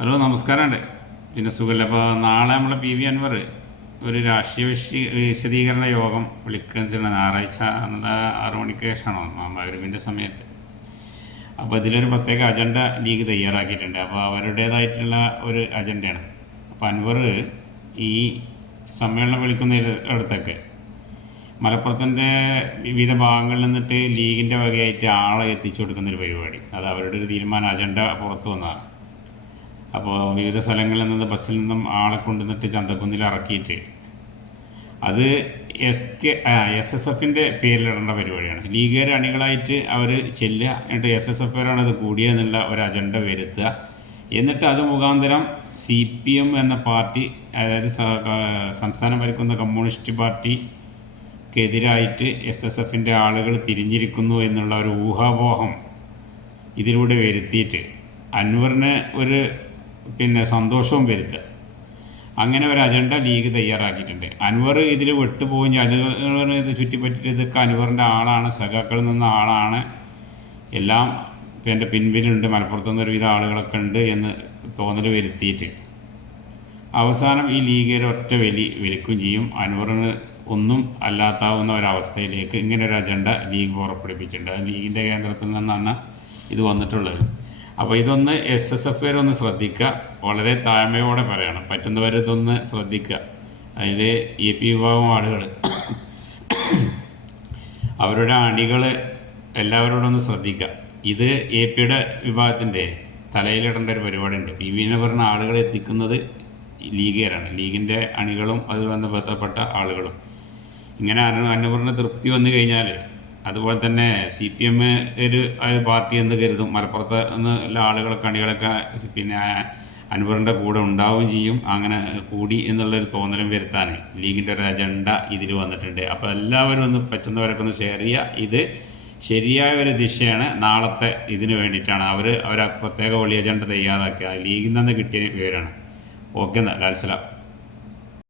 Hello നമസ്കാരമുണ്ട്. പിന്നെ സുഖമില്ല. അപ്പോൾ നാളെ നമ്മളെ PV അൻവർ ഒരു രാഷ്ട്രീയ വിശദീകരണ യോഗം വിളിക്കുന്ന ഞായറാഴ്ച 6 മണിക്ക് ശേഷമാണോ മഗ്‌രിബിൻ്റെ സമയത്ത്. അപ്പോൾ ഇതിലൊരു പ്രത്യേക അജണ്ട ലീഗ് തയ്യാറാക്കിയിട്ടുണ്ട്. അപ്പോൾ അവരുടേതായിട്ടുള്ള ഒരു അജണ്ടയാണ്. അപ്പോൾ അൻവർ ഈ സമ്മേളനം വിളിക്കുന്നിടത്തൊക്കെ മലപ്പുറത്തിൻ്റെ വിവിധ ഭാഗങ്ങളിൽ നിന്നിട്ട് ലീഗിൻ്റെ വകയായിട്ട് ആളെ എത്തിച്ചു കൊടുക്കുന്നൊരു പരിപാടി, അത് അവരുടെ ഒരു തീരുമാനം, അജണ്ട പുറത്തു വന്നതാണ്. അപ്പോൾ വിവിധ സ്ഥലങ്ങളിൽ നിന്ന് ബസ്സിൽ നിന്നും ആളെ കൊണ്ടുവന്നിട്ട് ചന്തക്കുന്നിൽ ഇറക്കിയിട്ട് അത് SSFൻ്റെ പേരിലിടേണ്ട പരിപാടിയാണ്. ലീഗുകാർ അണികളായിട്ട് അവർ ചെല്ലുക, എന്നിട്ട് SSFകാരാണ് അത് കൂടിയെന്നുള്ള ഒരു അജണ്ട വരുത്തുക. എന്നിട്ട് അത് മുഖാന്തരം CPM എന്ന പാർട്ടി, അതായത് സംസ്ഥാനം ഭരിക്കുന്ന കമ്മ്യൂണിസ്റ്റ് പാർട്ടിക്കെതിരായിട്ട് SSFൻ്റെ ആളുകൾ തിരിഞ്ഞിരിക്കുന്നു എന്നുള്ള ഒരു ഊഹാപോഹം ഇതിലൂടെ വരുത്തിയിട്ട് അൻവറിന് ഒരു സന്തോഷവും വരുത്തുക. അങ്ങനെ ഒരു അജണ്ട ലീഗ് തയ്യാറാക്കിയിട്ടുണ്ട്. അൻവർ ഇതിൽ വിട്ടുപോയി, അൻവർ ഇത് ചുറ്റിപ്പറ്റിയിട്ട് ഇതൊക്കെ അൻവറിൻ്റെ ആളാണ്, സഖാക്കളിൽ നിന്ന ആളാണ്, എല്ലാം എൻ്റെ പിൻപിലുണ്ട്, മലപ്പുറത്തുനിന്ന് ഒരുവിധ ആളുകളൊക്കെ ഉണ്ട് എന്ന് തോന്നൽ വരുത്തിയിട്ട് അവസാനം ഈ ലീഗിൽ ഒറ്റ വലിക്കുകയും ചെയ്യും. അൻവറിന് ഒന്നും അല്ലാത്താവുന്ന ഒരവസ്ഥയിലേക്ക് ഇങ്ങനെ ഒരു അജണ്ട ലീഗ് പുറപ്പെടുപ്പിച്ചിട്ടുണ്ട്. അത് ലീഗിൻ്റെ കേന്ദ്രത്തിൽ നിന്നാണ് ഇത് വന്നിട്ടുള്ളത്. അപ്പോൾ ഇതൊന്ന് SSFകാരൊന്ന് ശ്രദ്ധിക്കുക, വളരെ താഴ്മയോടെ പറയണം, പറ്റുന്നവരിതൊന്ന് ശ്രദ്ധിക്കുക. അതിൽ AP വിഭാഗം ആളുകൾ, അവരുടെ അണികൾ എല്ലാവരോടൊന്ന് ശ്രദ്ധിക്കുക. ഇത് APയുടെ വിഭാഗത്തിൻ്റെ തലയിലിടേണ്ട ഒരു പരിപാടിയുണ്ട്. PV പറഞ്ഞ ആളുകളെ എത്തിക്കുന്നത് ലീഗുകാരാണ്, ലീഗിൻ്റെ അണികളും അത് ബന്ധപ്പെട്ട ആളുകളും. ഇങ്ങനെ അൻവറിന് തൃപ്തി വന്നു കഴിഞ്ഞാൽ, അതുപോലെ തന്നെ CPM ഒരു പാർട്ടി എന്ന് കരുതും, മലപ്പുറത്ത് നിന്നുള്ള ആളുകളൊക്കെ അണികളൊക്കെ അൻവറിൻ്റെ കൂടെ ഉണ്ടാവുകയും ചെയ്യും. അങ്ങനെ കൂടി എന്നുള്ളൊരു തോന്നലും വരുത്താൻ ലീഗിൻ്റെ ഒരു അജണ്ട ഇതിൽ വന്നിട്ടുണ്ട്. അപ്പോൾ എല്ലാവരും ഒന്ന് പറ്റുന്നവരൊക്കെ ഒന്ന് ഷെയർ ചെയ്യുക. ഇത് ശരിയായ ഒരു ദിശയാണ്, നാളത്തെ ഇതിന് വേണ്ടിയിട്ടാണ് അവർ പ്രത്യേക വലിയ അജണ്ട തയ്യാറാക്കിയ ലീഗിൽ നിന്ന് കിട്ടിയ വിവരമാണ്. ഓക്കെ, എന്നാൽ ലാൽസലാം.